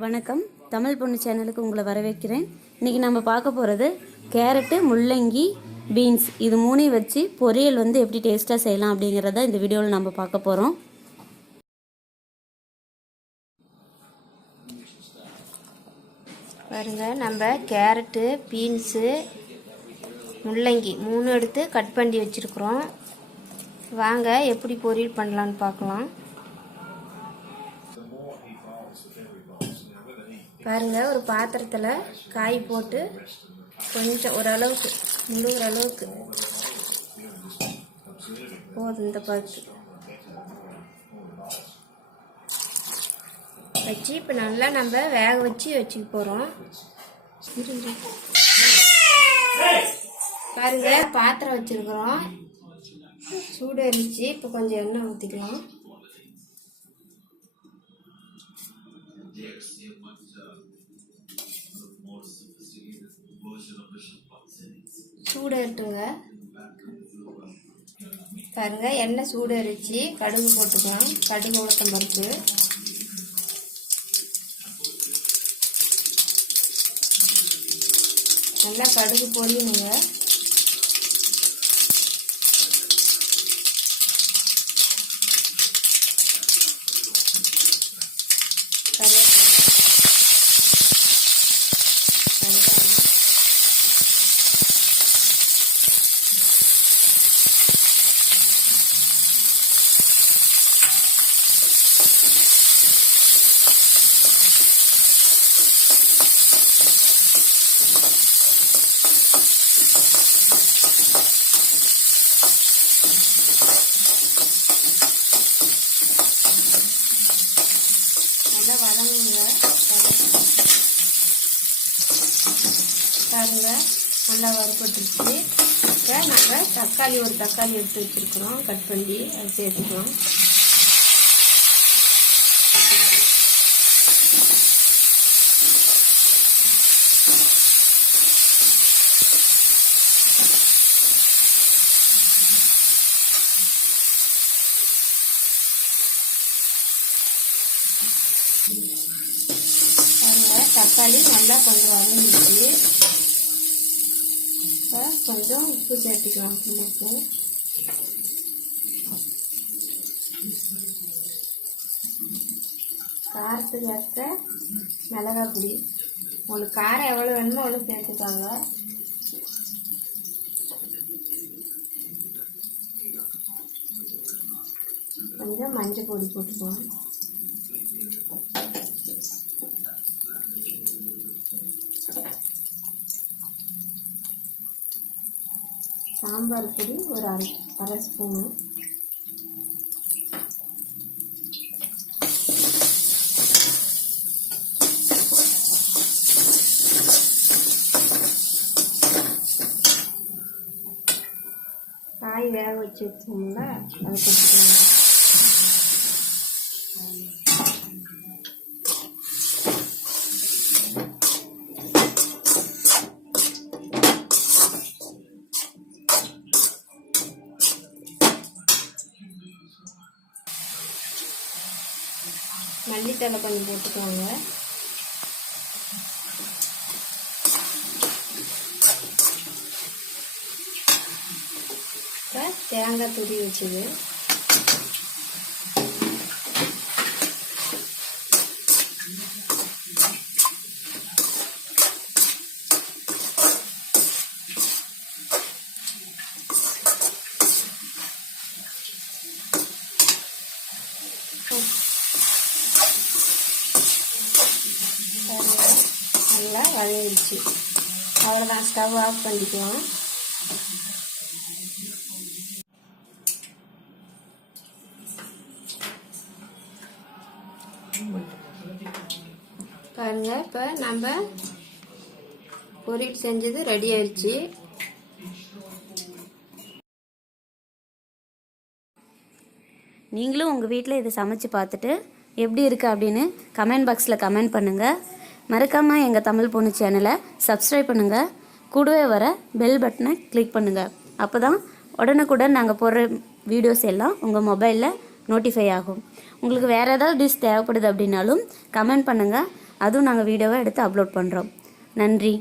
வணக்கம், தமிழ் பொண்ணு சேனலுக்கு உங்களை வரவேற்கிறேன். இன்றைக்கி நம்ம பார்க்க போகிறது கேரட்டு, முள்ளங்கி, பீன்ஸ் இது மூணையும் வச்சு பொரியல் எப்படி டேஸ்ட்டாக செய்யலாம் அப்படிங்கிறத இந்த வீடியோவில் நம்ம பார்க்க போகிறோம். பாருங்கள், நம்ம கேரட்டு, பீன்ஸு, முள்ளங்கி 3 எடுத்து கட் பண்ணி வச்சுருக்குறோம். வாங்க எப்படி பொரியல் பண்ணலான்னு பார்க்கலாம். பாருங்கள், ஒரு பாத்திரத்தில் காய் போட்டு கொஞ்சம் ஓரளவுக்கு முழுகிற அளவுக்கு போதும் இந்த பருத்து வச்சு இப்போ நல்லா நம்ம வேக வச்சுக்க போகிறோம். பாருங்க, பாத்திரம் வச்சுருக்குறோம், சூடு எரிச்சு இப்போ கொஞ்சம் எண்ணெய் ஊற்றிக்கலாம். சூடு ஏற்றுங்க. பாருங்க, எண்ணெய் சூடு எரிச்சு கடுகு போட்டுக்கலாம். கடுகு, உளுத்தம் பருப்பு, நல்லா கடுகு பொரியணுங்க. நல்லா வதங்குங்க. பாருங்க, நல்லா வறுபட்டுருச்சு. இப்போ நம்ம ஒரு தக்காளி எடுத்து வச்சுருக்குறோம், கட் பண்ணி அதை சேர்த்துக்கலாம். பாருங்க, தக்காளி நல்லா கொஞ்சம் வதங்கிடுச்சு. இப்போ கொஞ்சம் உப்பு சேர்த்துக்கலாம். உப்பு, காரத்துக்கு ஏற்ற மிளகாய் பொடி, உங்களுக்கு காரம் எவ்வளோ வேணுமோ அவ்வளோ சேர்த்துக்காங்க. கொஞ்சம் மஞ்சள் பொடி போட்டுக்கலாம். சாம்பார் பொடி ஒரு அரை ஸ்பூனு. காய் வேக வச்சு வச்சோம்ல, அதை கொடுத்துக்கலாம். மல்லித்தலை கொஞ்சம் போட்டுக்கோங்க. இப்போ தேங்காய் துரி வச்சுது. நல்லா வதங்கிடுச்சு. அவ்வளோதான், ஸ்டவ் ஆஃப் பண்ணிக்கலாம். பாருங்க, இப்போ நம்ம பொரியல் செஞ்சது ரெடி ஆயிடுச்சு. நீங்களும் உங்கள் வீட்டில் இதை சமைச்சு பார்த்துட்டு எப்படி இருக்குது அப்படின்னு கமெண்ட் பாக்ஸில் கமெண்ட் பண்ணுங்கள். மறக்காமல் எங்கள் தமிழ் பொண்ணு சேனலை சப்ஸ்கிரைப் பண்ணுங்கள். கூடவே வர பெல் பட்டனை கிளிக் பண்ணுங்கள். அப்போ தான் உடனுக்குடன் நாங்கள் போடுற வீடியோஸ் எல்லாம் உங்கள் மொபைலில் நோட்டிஃபை ஆகும். உங்களுக்கு வேறு ஏதாவது டிஷ் தேவைப்படுது அப்படின்னாலும் கமெண்ட் பண்ணுங்கள். அதுவும் நாங்கள் வீடியோவை எடுத்து அப்லோட் பண்ணுறோம். நன்றி.